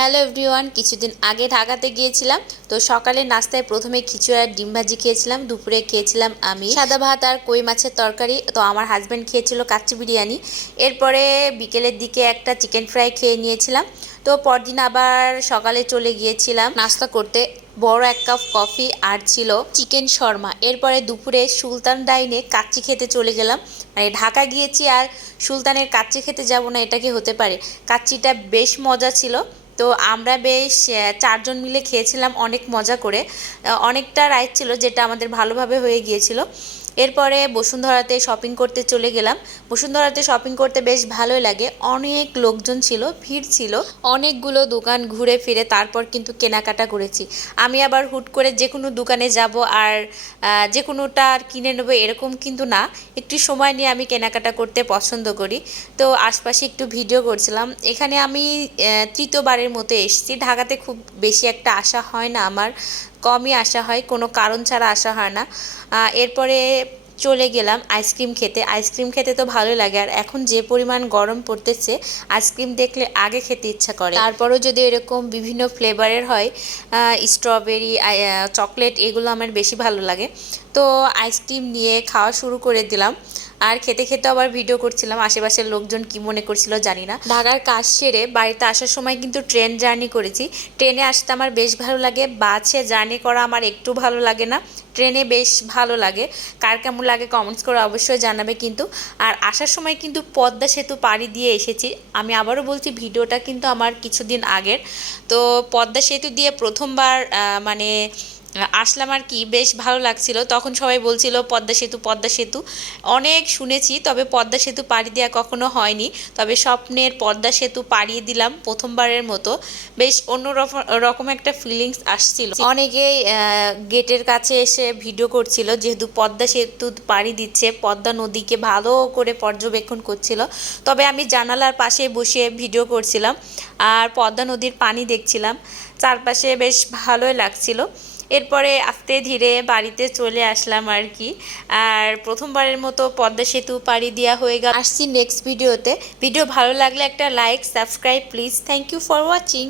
Hello everyone, কিছুদিন আগে ঢাকাতে গিয়েছিলাম। তো সকালে নাস্তায় প্রথমে খিচুড়ি আর ডিম ভাজি খেয়েছিলাম, দুপুরে খেয়েছিলাম আমি সাদা ভাত আর কই মাছের তরকারি। তো আমার হাজব্যান্ড খেয়েছিল কাচ্চি বিরিয়ানি। এরপরে বিকেলের দিকে একটা চিকেন ফ্রাই খেয়ে নিয়েছিলাম। তো পরদিন আবার সকালে চলে গিয়েছিলাম নাস্তা করতে, বড় এক কাপ কফি আর ছিল চিকেন শর্মা। এরপরে দুপুরে সুলতান ডাইনে কাচ্চি খেতে চলে গেলাম। মানে ঢাকা গিয়েছি আর সুলতানের কাচ্চি খেতে যাব না, এটা কি হতে পারে। কাচ্চিটা বেশ মজা ছিল। তো আমরা বেশ 4 জন মিলে খেয়েছিলাম অনেক মজা করে। অনেকটা রাইস ছিল যেটা আমাদের ভালোভাবে হয়ে গিয়েছিল। এরপরে বসুন্ধরাতে শপিং করতে চলে গেলাম। বসুন্ধরাতে শপিং করতে বেশ ভালোই লাগে, অনেক লোকজন ছিল, ভিড় ছিল, অনেকগুলো দোকান ঘুরে ফিরে তারপর কিন্তু কেনাকাটা করেছি। আমি আবার হুট করে যে কোনো দোকানে যাব আর যে কোনোটা আর কিনে নেবো এরকম কিন্তু না, একটু সময় নিয়ে আমি কেনাকাটা করতে পছন্দ করি। তো আশপাশে একটু ভিডিও করছিলাম। এখানে আমি তৃতীয়বারের মতো এসেছি। ঢাকাতে খুব বেশি একটা আসা হয় না আমার, কমই আসা হয়, কোনো কারণ ছাড়া আসা হয় না। এরপরে চলে গেলাম আইসক্রিম খেতে। আইসক্রিম খেতে তো ভালোই লাগে, আর এখন যে পরিমাণ গরম পড়তেছে আইসক্রিম দেখলে আগে খেতে ইচ্ছা করে। তারপরেও যদি এরকম বিভিন্ন ফ্লেভারের হয়, স্ট্রবেরি, চকলেট, এগুলো আমার বেশি ভালো লাগে। তো আইসক্রিম নিয়ে খাওয়া শুরু করে দিলাম। আর খেতে খেতে আবার ভিডিও করছিলাম, আশেপাশের লোকজন কি মনে করছিল জানি না। ঢাকার কাজ সেরে বাড়িতে আসার সময় কিন্তু ট্রেন জার্নি করেছি। ট্রেনে আসতে আমার বেশ ভালো লাগে, বাসে জার্নি করা আমার একটু ভালো লাগে না, ট্রেনে বেশ ভালো লাগে। কার কেমন লাগে কমেন্টস করে অবশ্যই জানাবে কিন্তু। আর আসার সময় কিন্তু পদ্মা সেতু পাড়ি দিয়ে এসেছি। আমি আবারও বলছি, ভিডিওটা কিন্তু আমার কিছুদিন আগের। তো পদ্মা সেতু দিয়ে প্রথমবার মানে আসলাম আর কি, বেশ ভালো লাগছিল। তখন সবাই বলছিল পদ্মা সেতু পদ্মা সেতু, অনেক শুনেছি, তবে পদ্মা সেতু পাড়ি দেওয়া কখনো হয়নি। তবে স্বপ্নের পদ্মা সেতু পাড়িয়ে দিলাম প্রথমবারের মতো। বেশ অন্য রকম একটা ফিলিংস আসছিল। অনেকেই গেটের কাছে এসে ভিডিও করছিল, যেহেতু পদ্মা সেতু পাড়ি দিচ্ছে, পদ্মা নদীকে ভালো করে পর্যবেক্ষণ করছিল। তবে আমি জানালার পাশে বসে ভিডিও করছিলাম আর পদ্মা নদীর পানি দেখছিলাম, চারপাশে বেশ ভালোই লাগছিল। এরপরে আস্তে ধীরে বাড়িতে চলে আসলাম আর কি। আর প্রথমবারের মতো পদ্মা সেতু পাড়ি দেওয়া হয়ে গেল। আসছি নেক্সট ভিডিওতে। ভিডিও ভালো লাগলে একটা like, subscribe please. Thank you for watching.